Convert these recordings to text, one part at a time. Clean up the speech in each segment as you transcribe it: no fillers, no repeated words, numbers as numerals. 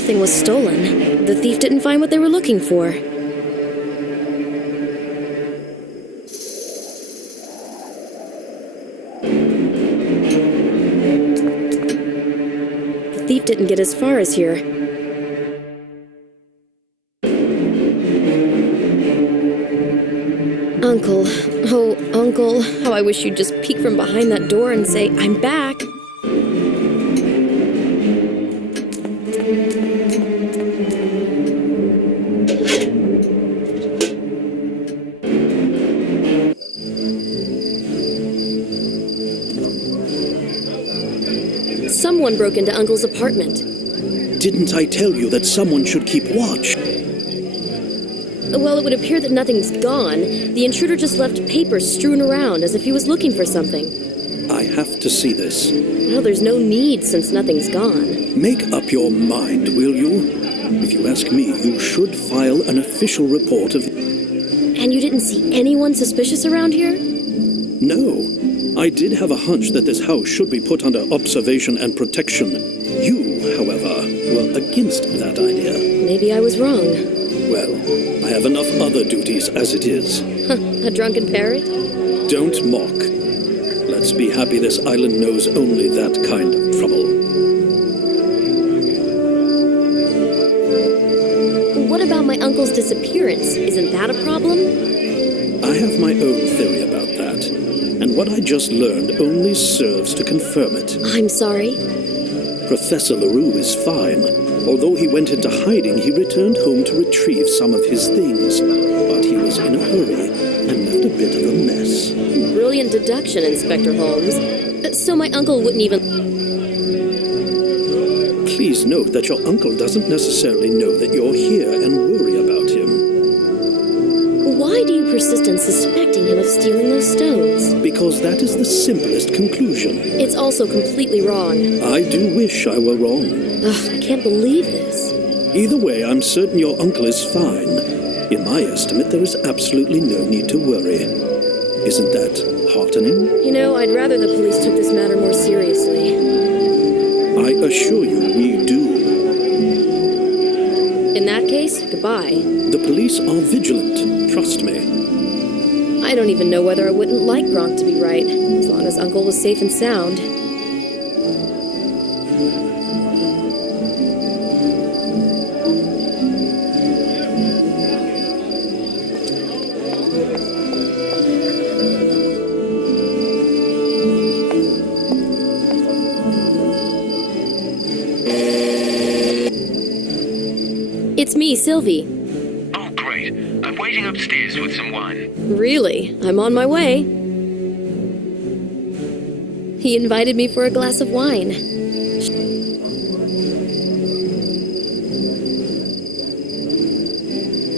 nothing was stolen. The thief didn't find what they were looking for. The thief didn't get as far as here. Uncle, oh, Uncle, how I wish you'd just peek from behind that door and say, "I'm back." Someone broke into Uncle's apartment. Didn't I tell you that someone should keep watch? Well, it would appear that nothing's gone. The intruder just left papers strewn around as if he was looking for something. I have to see this. Well, there's no need since nothing's gone. Make up your mind, will you? If you ask me, you should file an official report of... And you didn't see anyone suspicious around here? No. I did have a hunch that this house should be put under observation and protection. You, however, were against that idea. Maybe I was wrong. Well, I have enough other duties as it is. A drunken parrot? Don't mock. Let's be happy this island knows only that kind of trouble. What about my uncle's disappearance? Isn't that a problem? I have my own theory about that, and what I just learned only serves to confirm it. I'm sorry. Professor LaRue is fine. Although he went into hiding, he returned home to retrieve some of his things. But he was in a hurry and left a bit of a mess. Brilliant deduction, Inspector Holmes. So my uncle wouldn't even... Please note that your uncle doesn't necessarily know that you're here and worry about him. Why do you persist in suspecting him of stealing those stones? Because that is the simplest conclusion. It's also completely wrong. I do wish I were wrong. Ugh, I can't believe this. Either way, I'm certain your uncle is fine. In my estimate, there is absolutely no need to worry. Isn't that heartening? You know, I'd rather the police took this matter more seriously. I assure you we do. In that case, goodbye. The police are vigilant, trust me. I don't even know whether I wouldn't like Gronk to be right, as long as Uncle was safe and sound. It's me, Sylvie. Oh, great. I'm waiting upstairs with some wine. Really? I'm on my way. He invited me for a glass of wine.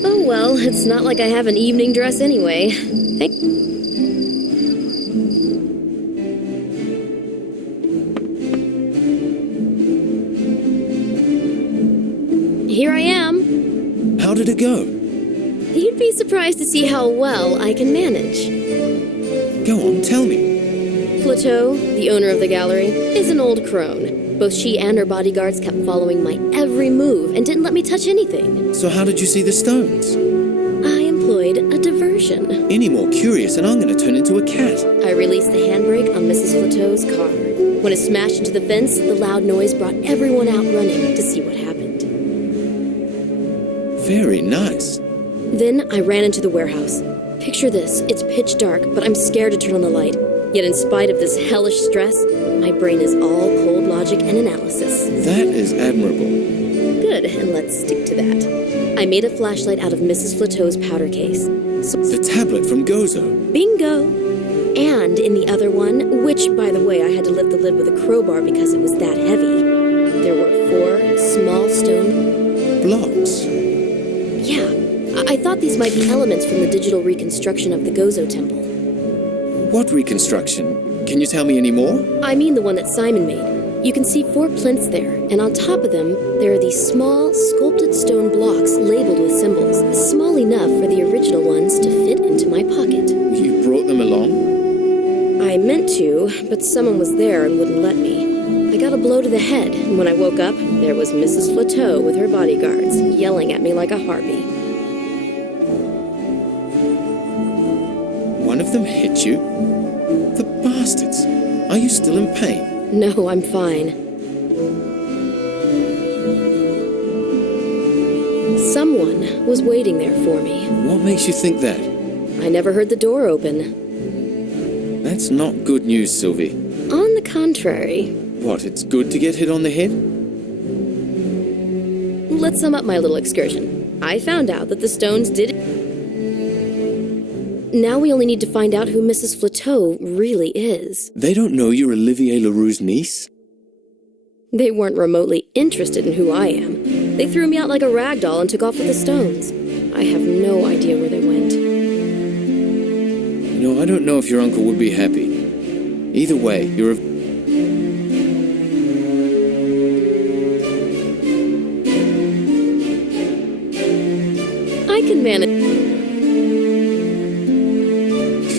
Oh well, it's not like I have an evening dress anyway. Here I am. How did it go? You'd be surprised to see how well I can manage. Go on, tell me. Flateau, the owner of the gallery, is an old crone. Both she and her bodyguards kept following my every move and didn't let me touch anything. So how did you see the stones? I employed a diversion. Any more curious and I'm going to turn into a cat. I released the handbrake on Mrs. Flateau's car. When it smashed into the fence, the loud noise brought everyone out running to see what happened. Very nice. Then I ran into the warehouse. Picture this, it's pitch dark, but I'm scared to turn on the light. Yet in spite of this hellish stress, my brain is all cold logic and analysis. That is admirable. Good, and let's stick to that. I made a flashlight out of Mrs. Flateau's powder case. The tablet from Gozo. Bingo! And in the other one, which, by the way, I had to lift the lid with a crowbar because it was that heavy, there were 4 small stone blocks. Yeah, I thought these might be elements from the digital reconstruction of the Gozo temple. What reconstruction? Can you tell me any more? I mean the one that Simon made. You can see 4 plinths there, and on top of them, there are these small, sculpted stone blocks labeled with symbols, small enough for the original ones to fit into my pocket. You brought them along? I meant to, but someone was there and wouldn't let me. I got a blow to the head, and when I woke up, there was Mrs. Flateau with her bodyguards, yelling at me like a harpy. One of them hit you? The bastards! Are you still in pain? No, I'm fine. Someone was waiting there for me. What makes you think that? I never heard the door open. That's not good news, Sylvie. On the contrary. What, it's good to get hit on the head? Let's sum up my little excursion. I found out that the stones did... Now we only need to find out who Mrs. Flateau really is. They don't know you're Olivier Leroux's niece? They weren't remotely interested in who I am. They threw me out like a rag doll and took off with the stones. I have no idea where they went. You know, I don't know if your uncle would be happy. Either way, you're a... I can manage.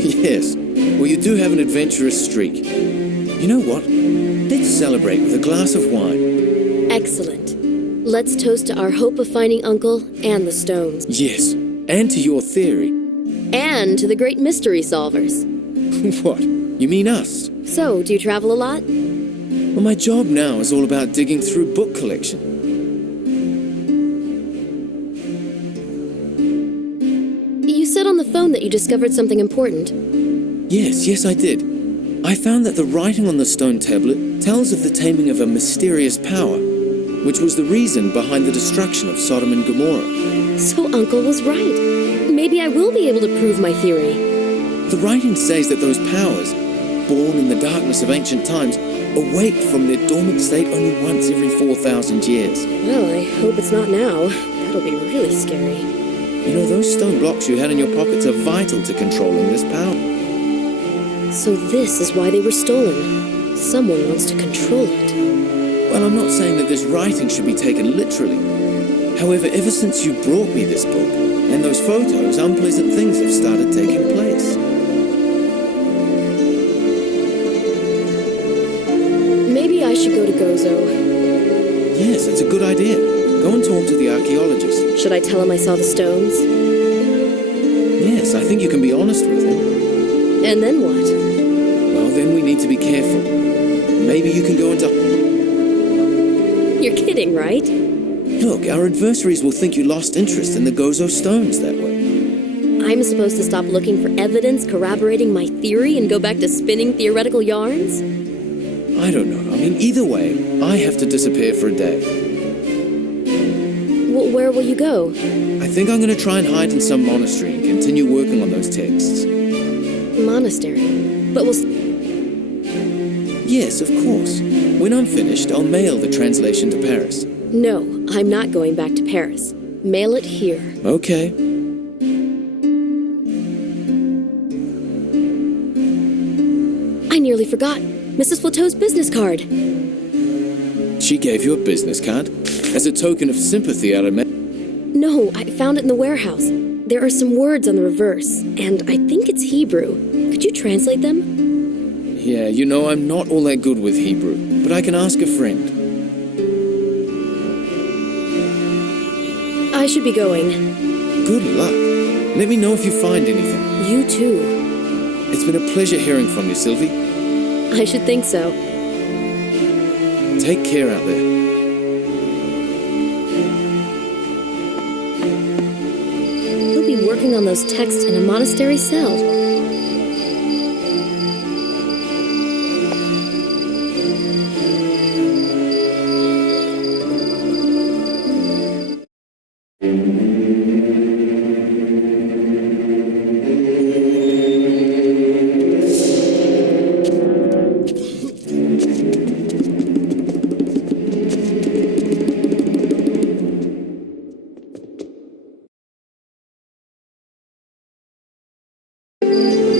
Yes. Well, you do have an adventurous streak. You know what? Let's celebrate with a glass of wine. Excellent. Let's toast to our hope of finding Uncle and the stones. Yes, and to your theory. And to the great mystery solvers. What? You mean us? So, do you travel a lot? Well, my job now is all about digging through book collection. You said on the phone that you discovered something important. Yes, I did. I found that the writing on the stone tablet tells of the taming of a mysterious power, which was the reason behind the destruction of Sodom and Gomorrah. So Uncle was right. Maybe I will be able to prove my theory. The writing says that those powers, born in the darkness of ancient times, awake from their dormant state only once every 4,000 years. Well, I hope it's not now. That'll be really scary. You know, those stone blocks you had in your pockets are vital to controlling this power. So this is why they were stolen. Someone wants to control it. Well, I'm not saying that this writing should be taken literally. However, ever since you brought me this book and those photos, unpleasant things have started taking place. Maybe I should go to Gozo. Yes, it's a good idea. Go and talk to the archaeologist. Should I tell him I saw the stones? Yes, I think you can be honest with him. And then what? Well, then we need to be careful. Maybe you can go into... You're kidding, right? Look, our adversaries will think you lost interest in the Gozo stones that way. I'm supposed to stop looking for evidence corroborating my theory and go back to spinning theoretical yarns? I don't know. I mean, either way, I have to disappear for a day. Well, where will you go? I think I'm going to try and hide in some monastery and continue working on those texts. Monastery. But we'll... Yes, of course. When I'm finished, I'll mail the translation to Paris. No, I'm not going back to Paris. Mail it here. Okay. I nearly forgot. Mrs. Flateau's business card. She gave you a business card? As a token of sympathy, I'd imagine. No, I found it in the warehouse. There are some words on the reverse, and I think it's Hebrew. Could you translate them? Yeah, you know, I'm not all that good with Hebrew, but I can ask a friend. I should be going. Good luck. Let me know if you find anything. You too. It's been a pleasure hearing from you, Sylvie. I should think so. Take care out there. He'll be working on those texts in a monastery cell.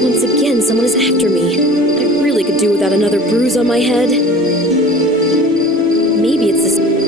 Once again, someone is after me. I really could do without another bruise on my head. Maybe it's this...